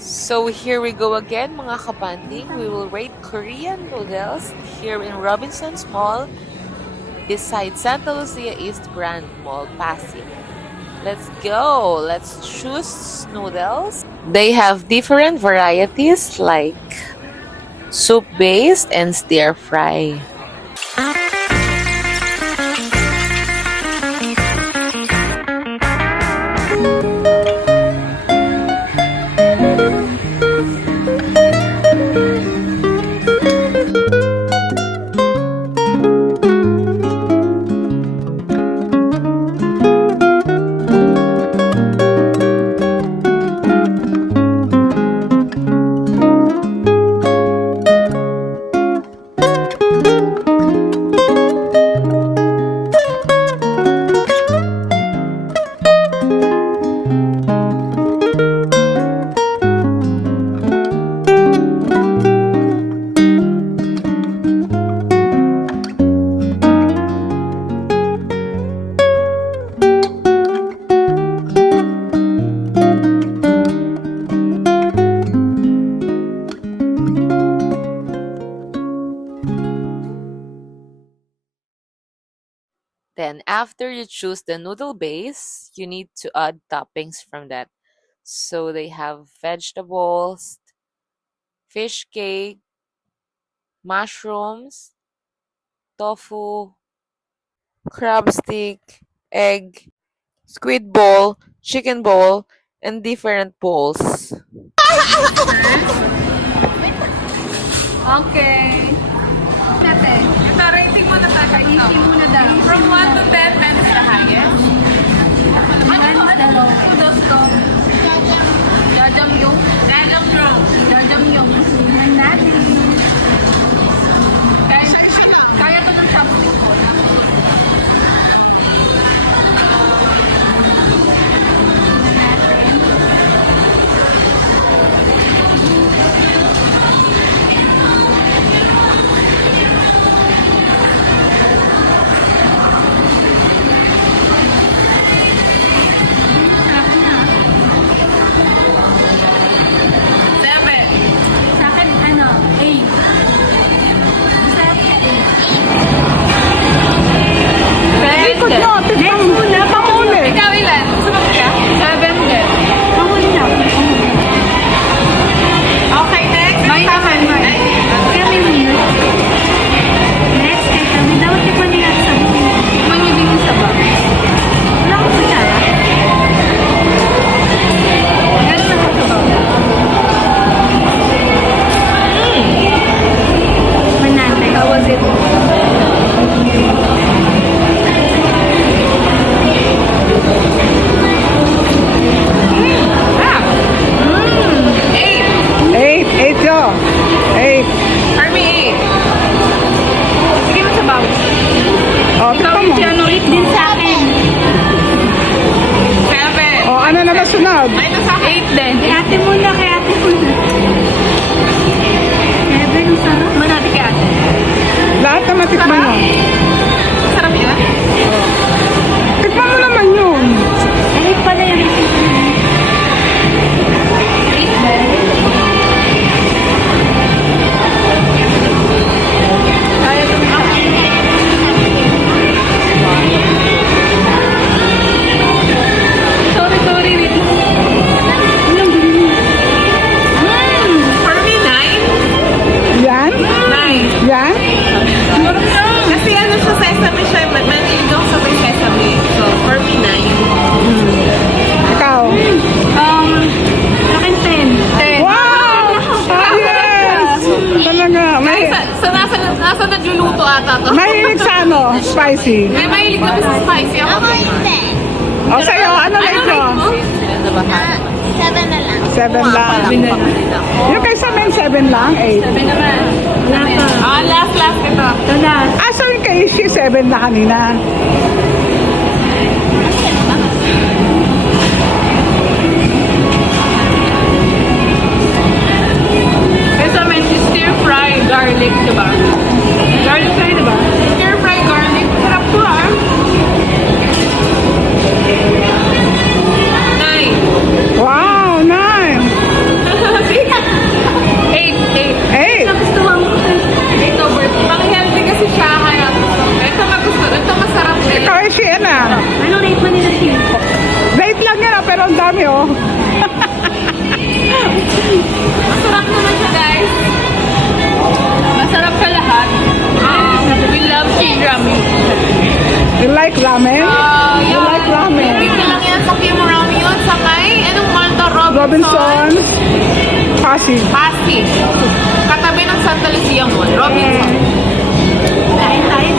So here we go again mga kabanding. We will rate Korean noodles here in Robinson's Mall beside Santa Lucia East Grand Mall, Pasig. Let's go! Let's choose noodles. They have different varieties like soup-based and stir-fry. Then after you choose the noodle base, you need to add toppings from that. So they have vegetables, fish cake, mushrooms, tofu, crab stick, egg, squid bowl, chicken bowl, and different bowls. Okay. Sete. Ito, rating mo na tatay. Easy muna daw. From 1 to 10, 10 is the highest. One is the lowest. Noodles to. Jajangmyeon. Jajangmyeon. Jajangmyeon. Yan natin. Kaya to ng chopstick ko. Seven. Sa akin, 8. Sa akin, 8. Ikot mo. Next muna, panguli. Ikaw ilan? Sumagot ka? 7 din. Panguli na. Okay, next. May naman. Kaya may minute. Next, ito. Without tikman nila sa sabaw. Tikman niyo din yung sabaw. Wala ko kutsara. Ganun na sa sabaw. Manante. How was it? Eight. 8 yo. 8. For me, 8. Sige mo sa bawo. Oh, tignan mo. Piano 8 din sa akin. 7. Oh, ano na sunod? Ay, ito sa akin. 8 din. Kay ate muna, kay ate muna. 7, ang sarap. Manati ka ate. Lahat na matikman mo. Sarap yun. Tikman mo naman yun. 8 pala yung recipe. 8 din. Kaya ito na. Sorry, wait. For me, 9. Yan? 9. Yan? Kasi ano siya, sesame siya. Manilig ako sa may sesame. So, for me, 9. Ikaw? Sa akin 10. 10. Wow! Ah, yes! Talaga. Ay, nasa nagluluto ata to. Mahilig sa ano? Spicy. May mahilig na sa spicy ako. O sa'yo, ano rate mo? Sila na bahala. 7 lang. Yung kay Samen, 7 lang? 8. Naman. Wala pa. Ah, last ito. Ito na. Ah, so yung kay Ishi, 7 na kanina. Kasi may stir fry garlic, diba? Garlic fry, diba? Stir fry garlic. Sarap to ah. 9. Wow, 9! dami, oh. Masarap naman siya, guys. Masarap sa lahat. We love K-Rami. You like ramen? You like ramen? Dito lang yan sa Kim Ramyun sa may, anong mall to? Robinson. Pasig. Pasig. Katabi ng Santa Lucia Mall. Robinson. Kain tayo